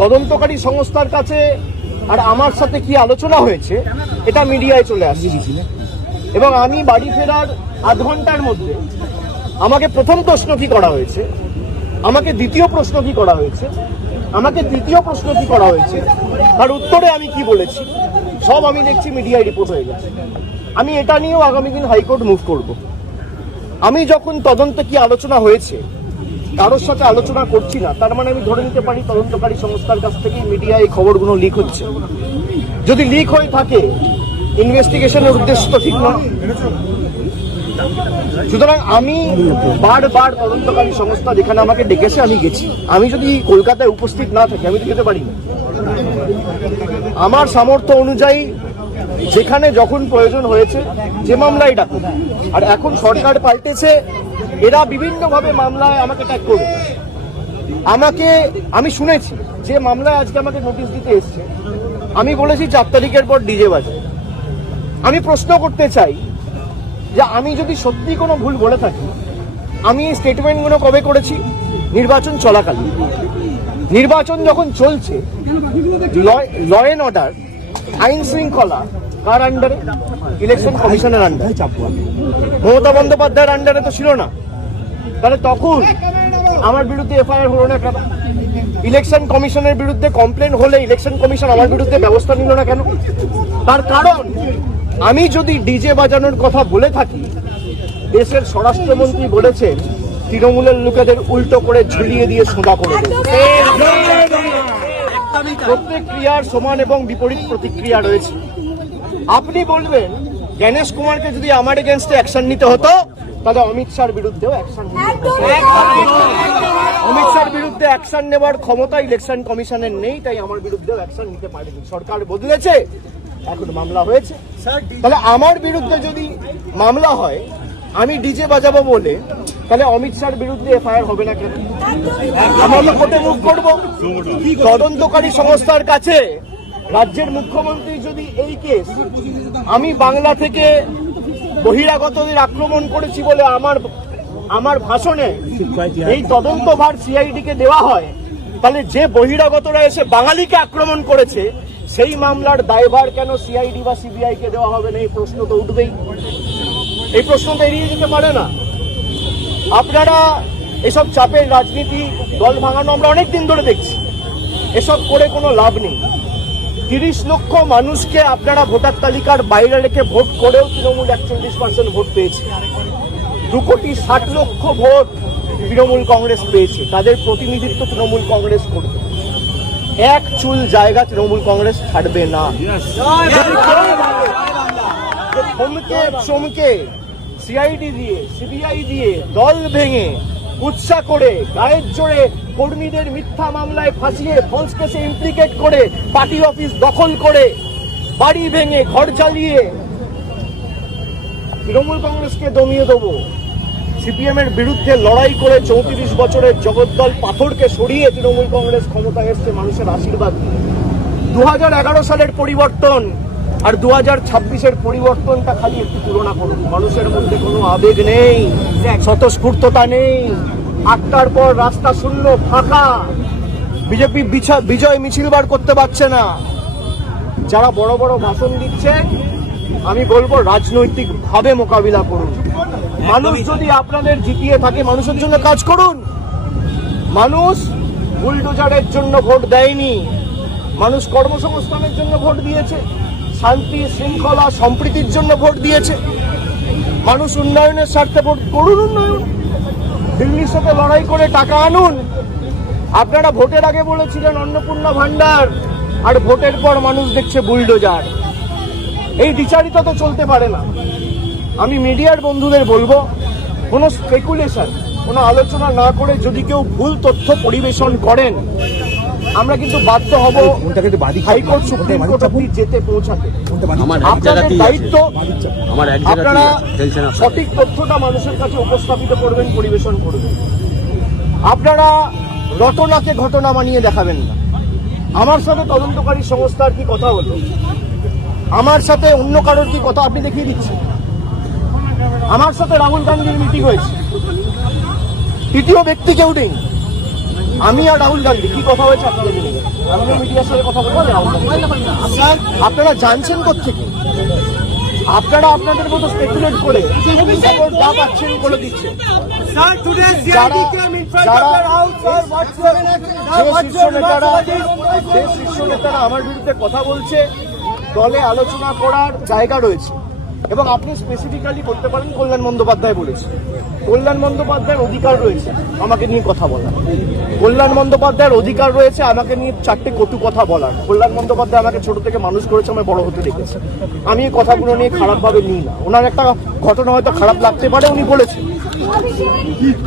তদন্তকারী সংস্থার কাছে আর আমার সাথে কি আলোচনা হয়েছে এটা মিডিয়ায় চলে আসছে, এবং আমি বাড়ি ফেরার আধ ঘন্টার মধ্যে আমাকে প্রথম প্রশ্ন কি করা হয়েছে, আমাকে দ্বিতীয় প্রশ্ন কি করা হয়েছে, আমাকে তৃতীয় প্রশ্ন কি করা হয়েছে, তার উত্তরে আমি কি বলেছি সব আমি দেখছি মিডিয়ায় রিপোর্ট হয়ে গেছে। আমি এটা নিয়েও আগামী দিন হাইকোর্ট মুভ করব। আমি যখন তদন্তে কি আলোচনা হয়েছে কারোর সাথে আলোচনা করছি না, তার মানে আমি ধরে নিতে পারি তদন্তকারী সংস্থার কাছ থেকেই মিডিয়ায় এই খবরগুলো লিক হচ্ছে। যদি লিক হয়ে থাকে ইনভেস্টিগেশনের উদ্দেশ্য তো ঠিক নয়। সুতরাং আমি বারবার তদন্তকারী সংস্থা যেখানে আমাকে ডেকেছে আমি গেছি। আমি যদি কলকাতায় উপস্থিত না থাকি আমি তো যেতে পারি না। আমার সামর্থ্য অনুযায়ী যেখানে যখন প্রয়োজন হয়েছে যে মামলায় ডাকুন। আর এখন সরকার পাল্টেছে, এরা বিভিন্নভাবে মামলায় আমাকে ট্যাগ করবে। আমি শুনেছি যে মামলায় আজকে আমাকে নোটিশ দিতে এসছে, আমি বলেছি 4 তারিখের পর ডিজে বাজে। আমি প্রশ্ন করতে চাই যে আমি যদি সত্যি কোনো ভুল বলে থাকি, আমি এই স্টেটমেন্টগুলো কবে করেছি? নির্বাচন চলাকালীন। নির্বাচন যখন চলছে, ল অ্যান্ড অর্ডার, আইন শৃঙ্খলা কার আন্ডারে? ইলেকশন কমিশনের আন্ডারে। মমতা বন্দ্যোপাধ্যায়ের আন্ডারে তো ছিল না। তাহলে তখন আমার বিরুদ্ধে এফআইআর হলো না কেন? ইলেকশন কমিশনের বিরুদ্ধে কমপ্লেন হলে ইলেকশন কমিশন আমার বিরুদ্ধে ব্যবস্থা নিল না কেন? তার কারণ আমি যদি ডিজে বাজানোর কথা বলে থাকি, দেশের স্বরাষ্ট্রমন্ত্রী বলেছেন তৃণমূলের লোকেদের উল্টো করে ঝুলিয়ে দিয়ে সোজা করে দেবে। প্রত্যেক ক্রিয়ার সমান এবং বিপরীত প্রতিক্রিয়া রয়েছে। আপনি বলবেন জ্ঞানেশ কুমারকে যদি আমার এগেনস্টে অ্যাকশন নিতে হতো তাহলে অমিত শাহর বিরুদ্ধেও অ্যাকশন নিতে হতো। অমিত শাহর বিরুদ্ধে অ্যাকশন নেওয়ার ক্ষমতা ইলেকশন কমিশনের নেই, তাই আমার বিরুদ্ধেও অ্যাকশন নিতে পারেনি। সরকার বদলেছে, এখন মামলা হয়েছে। তাহলে আমার বিরুদ্ধে যদি মামলা হয় আমি ডিজে বাজাবো বলে, তাহলে অমিত শাহর বিরুদ্ধে এফআইআর হবে না কেন? আমরা তো কোর্টে মুভ করবো। তদন্তকারী সংস্থার কাছে রাজ্যের মুখ্যমন্ত্রী যদি এই কেস আমি বাংলা থেকে বহিরাগতদের আক্রমণ করেছি বলে আমার ভাষণে এই তদন্তভার সিআইডি কে দেওয়া হয়, তাহলে যে বহিরাগতরা এসে বাঙালিকে আক্রমণ করেছে সেই মামলার দায়ভার কেন সিআইডি বা সিবিআই কে দেওয়া হবে না? এই প্রশ্ন তো উঠবেই। এই প্রশ্ন তো এড়িয়ে যেতে পারে না। আপনারা এসব চাপের রাজনীতি, দল ভাঙানো আমরা অনেকদিন ধরে দেখছি। এসব করে কোনো লাভ নেই। 30 লক্ষ মানুষকে আপনারা ভোটার তালিকার বাইরে রেখে ভোট করেও তৃণমূল 41% ভোট পেয়েছে। 2,60,00,000 ভোট তৃণমূল কংগ্রেস পেয়েছে। তাদের প্রতিনিধিত্ব তৃণমূল কংগ্রেস করবে। এক চুল জায়গা তৃণমূল কংগ্রেস ছাড়বে না। থমকে চমকে সিআইডি দিয়ে, সিবিআই দিয়ে, দল ভেঙে, উৎসাহ করে, গায়ের জোরে কর্মীদের মিথ্যা মামলায় ফাঁসিয়ে, ফলস কেসে ইমপ্লিকেট করে, পার্টি অফিস দখল করে, বাড়ি ভেঙে, ঘর জ্বালিয়ে তৃণমূল কংগ্রেসকে দমিয়ে দেবো। সিপিএম এর বিরুদ্ধে লড়াই করে 34 বছরের জগদ্দল পাথরকে সরিয়ে তৃণমূল কংগ্রেস ক্ষমতায় এসছে মানুষের আশীর্বাদ। 2011 সালের পরিবর্তন আর 2026-এর পরিবর্তনটা খালি একটু তুলনা করুন। মানুষের মধ্যে কোনো আবেগ নেই, স্বতঃস্ফূর্ততা নেই। 8টার পর রাস্তা শূন্য, ফাঁকা। বিজেপি বিজয় মিছিল বার করতে পারছে না। যারা বড় বড় ভাষণ দিচ্ছে, আমি বলবো রাজনৈতিক ভাবে মোকাবিলা করুন। মানুষ যদি আপনাদের জিতিয়ে থাকে, মানুষের জন্য কাজ করুন। মানুষ বুলডোজারের জন্য ভোট দেয়নি, মানুষ কর্মসংস্থানের জন্য ভোট দিয়েছে, শান্তি শৃঙ্খলা সম্প্রীতির জন্য ভোট দিয়েছে। মানুষ উন্নয়নের স্বার্থে ভোট করুন। উন্নয়ন, দিল্লির সাথে লড়াই করে টাকা আনুন। আপনারা ভোটের আগে বলেছিলেন অন্নপূর্ণা ভান্ডার, আর ভোটের পর মানুষ দেখছে বুলডোজার। এই দ্বিচারিতা তো চলতে পারে না। আমি মিডিয়ার বন্ধুদের বলবো, কোনো স্পেকুলেশন, কোনো আলোচনা না করে যদি কেউ ভুল তথ্য পরিবেশন করেন, আমরা কিন্তু বাধ্য হব হাইকোর্ট, সুপ্রিম কোর্ট অবধি যেতে পৌঁছাতে। আপনাদের দায়িত্ব, আপনারা সঠিক তথ্যটা মানুষের কাছে উপস্থাপিত করবেন, পরিবেশন করবেন। আপনারা রটনাকে ঘটনা বানিয়ে দেখাবেন না। আমার সাথে তদন্তকারী সংস্থার কি কথা হলো, আমার সাথে অন্য কারোর কি কথা আপনি দেখিয়ে দিচ্ছেন। আমার সাথে রাহুল গান্ধীর মিটিং হয়েছে, তৃতীয় ব্যক্তি কেউ নেই। আমি আর রাহুল গান্ধী কি কথা হয়েছে আপনারা জেনে গেছেন। আমিও মিডিয়ার সাথে কথা বলবো না। আপনারা জানছেন কোত্থেকে? আপনারা আপনাদের মতো স্পেকুলেট করে খবর যা পাচ্ছেন বলে দিচ্ছেন। যে শীর্ষ নেতারা আমার বিরুদ্ধে কথা বলছে, দলে আলোচনা করার জায়গা রয়েছে এবং আপনি স্পেসিফিক্যালি করতে পারেন। কল্যাণ বন্দ্যোপাধ্যায় বলেছে, কল্যাণ বন্দ্যোপাধ্যায়ের অধিকার রয়েছে আমাকে নিয়ে কথা বলার। কল্যাণ বন্দ্যোপাধ্যায়ের অধিকার রয়েছে আমাকে নিয়ে 4টে কটু কথা বলার। কল্যাণ বন্দ্যোপাধ্যায় আমাকে ছোট থেকে মানুষ করেছে, আমায় বড় হতে দেখেছে। আমি এই কথাগুলো নিয়ে খারাপভাবে নিই না। ওনার একটা ঘটনা হয়তো খারাপ লাগতে পারে, উনি বলেছেন,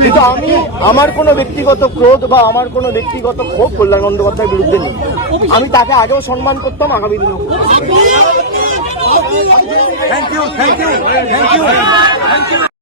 কিন্তু আমি আমার কোনো ব্যক্তিগত ক্রোধ বা আমার কোনো ব্যক্তিগত ক্ষোভ কল্যাণ বন্দ্যোপাধ্যায়ের বিরুদ্ধে নেই। আমি তাকে আগেও সম্মান করতাম, আগামী দিনেও। Thank you.